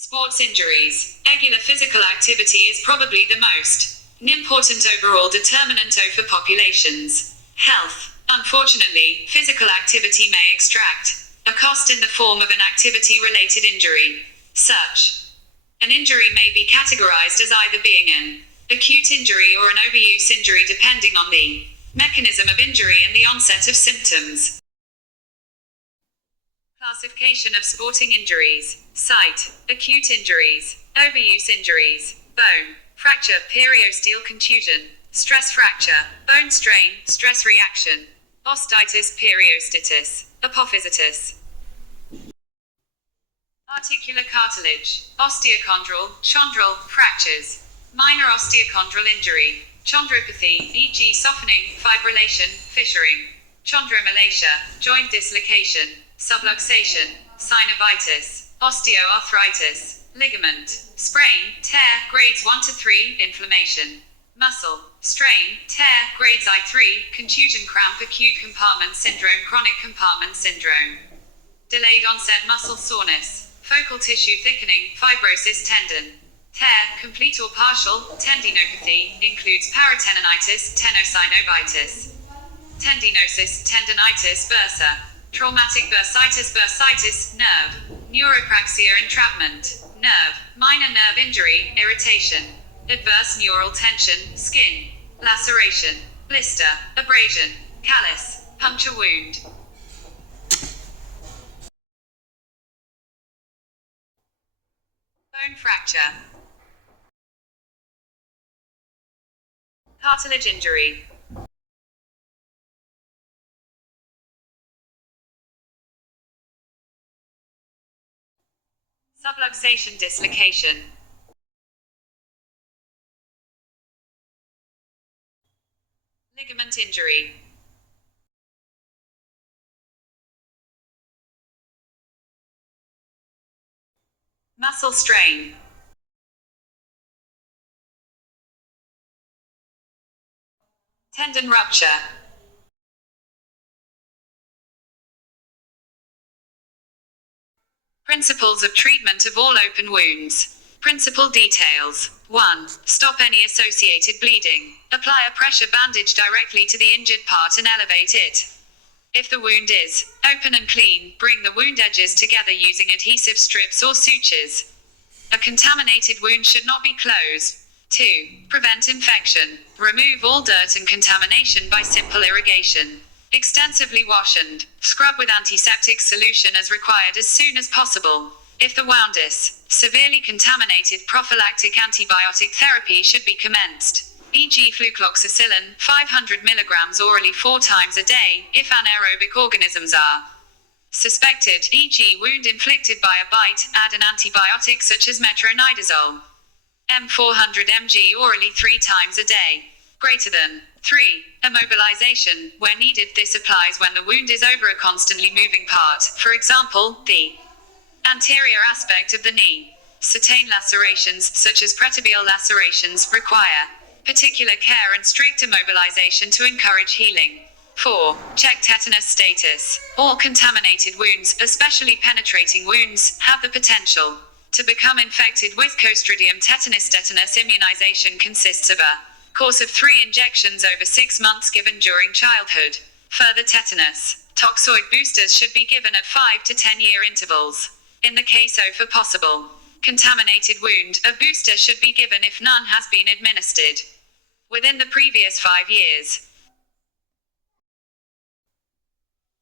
Sports injuries. Regular physical activity is probably the most important overall determinant over populations' health. Unfortunately, physical activity may extract a cost in the form of an activity-related injury. Such an injury may be categorized as either being an acute injury or an overuse injury depending on the mechanism of injury and the onset of symptoms. Classification of sporting injuries. Site. Acute injuries. Overuse injuries. Bone fracture, periosteal contusion. Stress fracture. Bone strain, stress reaction. Osteitis, periostitis. Apophysitis. Articular cartilage. Osteochondral, chondral fractures. Minor osteochondral injury. Chondropathy, e.g. softening, fibrillation, fissuring. Chondromalacia, joint dislocation. Subluxation, synovitis. Osteoarthritis, ligament. Sprain, tear, grades 1 to 3, inflammation. Muscle, strain, tear, grades I3, contusion, cramp, acute compartment syndrome, chronic compartment syndrome. Delayed onset muscle soreness, focal tissue thickening, fibrosis, tendon. Tear, complete or partial, tendinopathy, includes paratendinitis, tenosynovitis. Tendinosis, tendinitis, bursa. Traumatic bursitis, nerve. Neuropraxia, entrapment. Nerve, minor nerve injury, irritation. Adverse neural tension, skin. Laceration, blister, abrasion, callus, puncture wound. Bone fracture. Cartilage injury. Subluxation dislocation. Ligament injury. Muscle strain. Tendon rupture. Principles of treatment of all open wounds. Principal details. 1. Stop any associated bleeding. Apply a pressure bandage directly to the injured part and elevate it. If the wound is open and clean, bring the wound edges together using adhesive strips or sutures. A contaminated wound should not be closed. 2. Prevent infection. Remove all dirt and contamination by simple irrigation. Extensively wash and scrub with antiseptic solution as required as soon as possible. If the wound is severely contaminated, prophylactic antibiotic therapy should be commenced, e.g. flucloxacillin, 500 mg orally 4 times a day, if anaerobic organisms are suspected, e.g. wound inflicted by a bite, add an antibiotic such as metronidazole. M400 mg orally 3 times a day. Greater than 3. Immobilization. Where needed, this applies when the wound is over a constantly moving part, for example, the anterior aspect of the knee. Certain lacerations, such as pretibial lacerations, require particular care and strict immobilization to encourage healing. 4. Check tetanus status. All contaminated wounds, especially penetrating wounds, have the potential to become infected with Clostridium tetanus. Tetanus immunization consists of a course of 3 injections over 6 months given during childhood. Further tetanus toxoid boosters should be given at 5 to 10 year intervals. In the case of a possible contaminated wound, a booster should be given if none has been administered within the previous 5 years.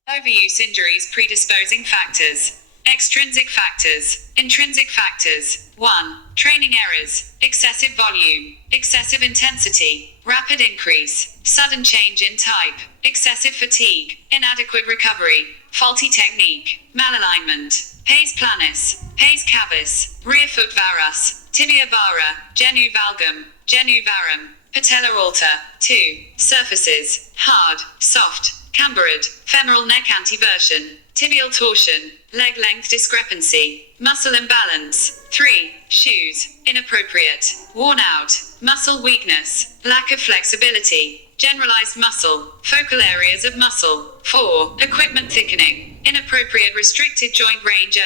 Overuse injuries. Predisposing factors. Extrinsic factors. Intrinsic factors. 1. Training errors. Excessive volume. Excessive intensity. Rapid increase. Sudden change in type. Excessive fatigue. Inadequate recovery. Faulty technique. Malalignment. Pes planus. Pes cavus. Rear foot varus. Tibia vara. Genu valgum. Genu varum. Patella alta. 2. Surfaces. Hard. Soft. Cambered. Femoral neck anteversion. Tibial torsion. Leg length discrepancy. Muscle imbalance. 3. Shoes. Inappropriate. Worn out. Muscle weakness. Lack of flexibility. Generalized muscle. Focal areas of muscle. 4. Equipment thickening. Inappropriate restricted joint range. 0.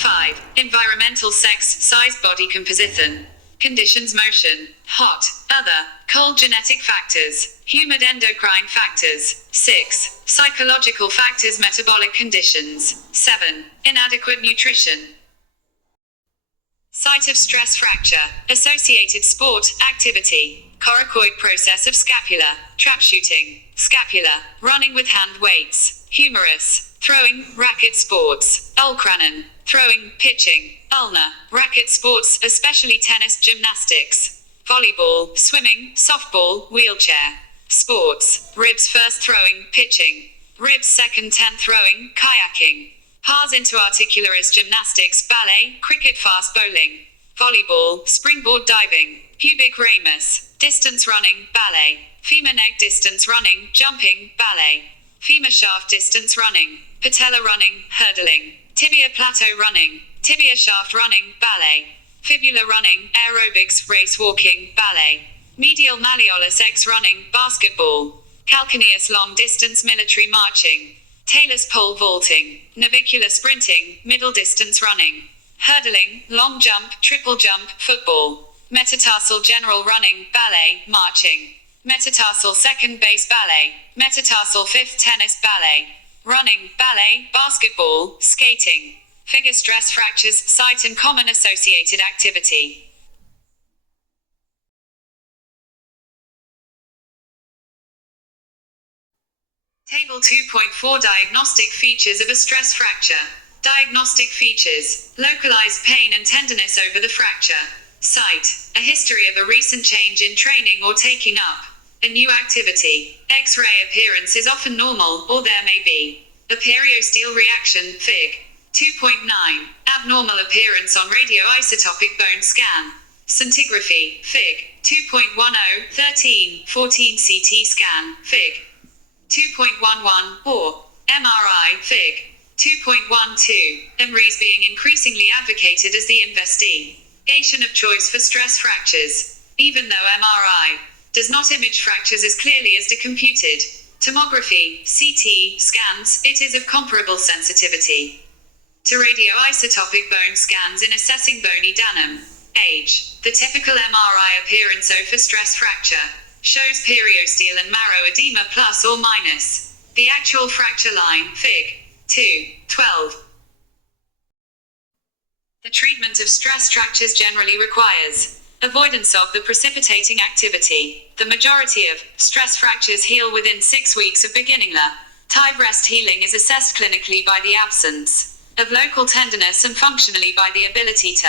5. Environmental sex, size, body composition. Conditions, motion, hot, other, cold, genetic factors, humid, endocrine factors. 6. Psychological factors, metabolic conditions. 7. Inadequate nutrition. Site of stress fracture, associated sport, activity, coracoid process of scapula, trap shooting, scapula, running with hand weights, humerus, throwing, racket sports, ulkranen, throwing, pitching, ulna, racket sports, especially tennis, gymnastics, volleyball, swimming, softball, wheelchair, sports, ribs first throwing, pitching, ribs second 10 throwing, kayaking, pars into articularis gymnastics, ballet, cricket, fast bowling, volleyball, springboard diving, pubic ramus, distance running, ballet, femur neck distance running, jumping, ballet, femur shaft distance running, patella running, hurdling, tibia plateau running, tibia shaft running, ballet, fibula running, aerobics, race walking, ballet, medial malleolus X running, basketball, calcaneus long distance military marching, talus pole vaulting, navicular sprinting, middle distance running, hurdling, long jump, triple jump, football, metatarsal general running, ballet, marching, metatarsal second base ballet, metatarsal fifth tennis ballet, running, ballet, basketball, skating, figure stress fractures, site and common associated activity. Table 2.4 Diagnostic features of a stress fracture. Diagnostic features: localized pain and tenderness over the fracture. Site: a history of a recent change in training or taking up a new activity. X-ray appearance is often normal, or there may be a periosteal reaction, Fig. 2.9. Abnormal appearance on radioisotopic bone scan. Scintigraphy, Fig. 2.10, 13, 14 CT scan, Fig. 2.11, or MRI, Fig. 2.12, MRIs being increasingly advocated as the investigation of choice for stress fractures. Even though MRI does not image fractures as clearly as decomputed tomography, CT, scans, it is of comparable sensitivity to radioisotopic bone scans in assessing bony danum. Age. The typical MRI appearance for stress fracture shows periosteal and marrow edema plus or minus the actual fracture line, Fig. 2.12. The treatment of stress fractures generally requires avoidance of the precipitating activity. The majority of stress fractures heal within 6 weeks of beginning. Tie rest healing is assessed clinically by the absence of local tenderness and functionally by the ability to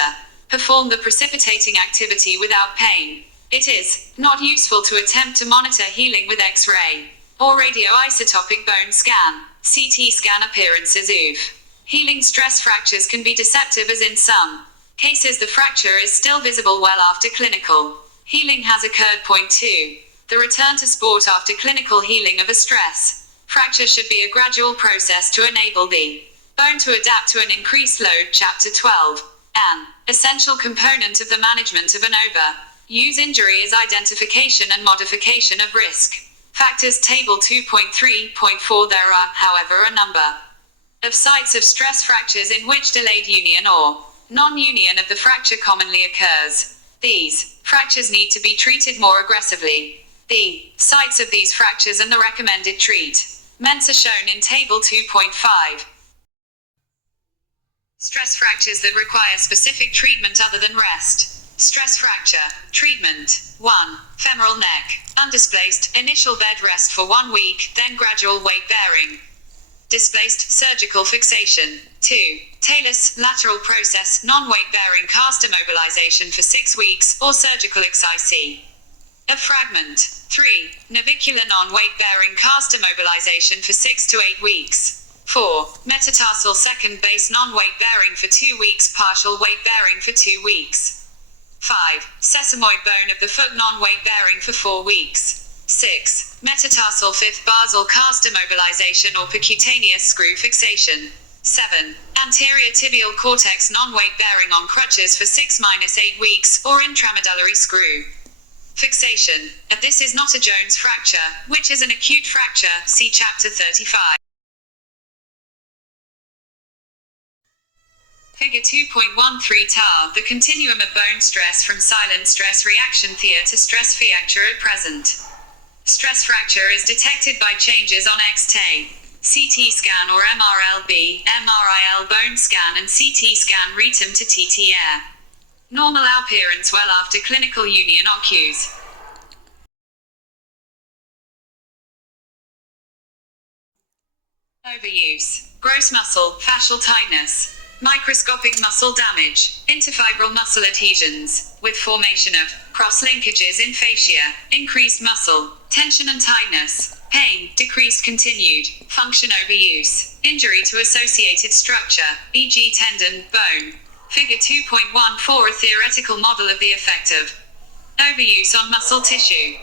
perform the precipitating activity without pain. It is not useful to attempt to monitor healing with X-ray or radioisotopic bone scan, CT scan appearances of healing stress fractures can be deceptive, as in some cases the fracture is still visible well after clinical healing has occurred. Point 2. The return to sport after clinical healing of a stress fracture should be a gradual process to enable the bone to adapt to an increased load. Chapter 12. An essential component of the management of an overuse injury is identification and modification of risk factors. Table 2.3.4. There are, however, a number of sites of stress fractures in which delayed union or non-union of the fracture commonly occurs. These fractures need to be treated more aggressively. The sites of these fractures and the recommended treatments are shown in Table 2.5. Stress fractures that require specific treatment other than rest. Stress fracture treatment. 1. Femoral neck. Undisplaced, initial bed rest for 1 week, then gradual weight bearing. Displaced, surgical fixation. 2. Talus, lateral process, non-weight bearing cast immobilization for 6 weeks, or surgical excision of fragment. 3. Navicular non-weight bearing cast immobilization for 6 to 8 weeks. 4. Metatarsal second base non-weight bearing for 2 weeks, partial weight bearing for 2 weeks. 5. Sesamoid bone of the foot non-weight bearing for 4 weeks. 6. Metatarsal fifth basal cast immobilization or percutaneous screw fixation. 7. Anterior tibial cortex non-weight bearing on crutches for 6-8 weeks, or intramedullary screw fixation. This is not a Jones fracture, which is an acute fracture. See Chapter 35. Figure 2.13 TAR, the continuum of bone stress from silent stress reaction theory to stress fracture at present. Stress fracture is detected by changes on X-ray, CT scan or MRLB, MRIL bone scan and CT scan retum to TTR. Normal appearance well after clinical union occurs. Overuse. Gross muscle, fascial tightness. Microscopic muscle damage, interfibral muscle adhesions, with formation of cross-linkages in fascia, increased muscle, tension and tightness, pain, decreased continued, function overuse, injury to associated structure, e.g. tendon, bone. Figure 2.14 a theoretical model of the effect of overuse on muscle tissue.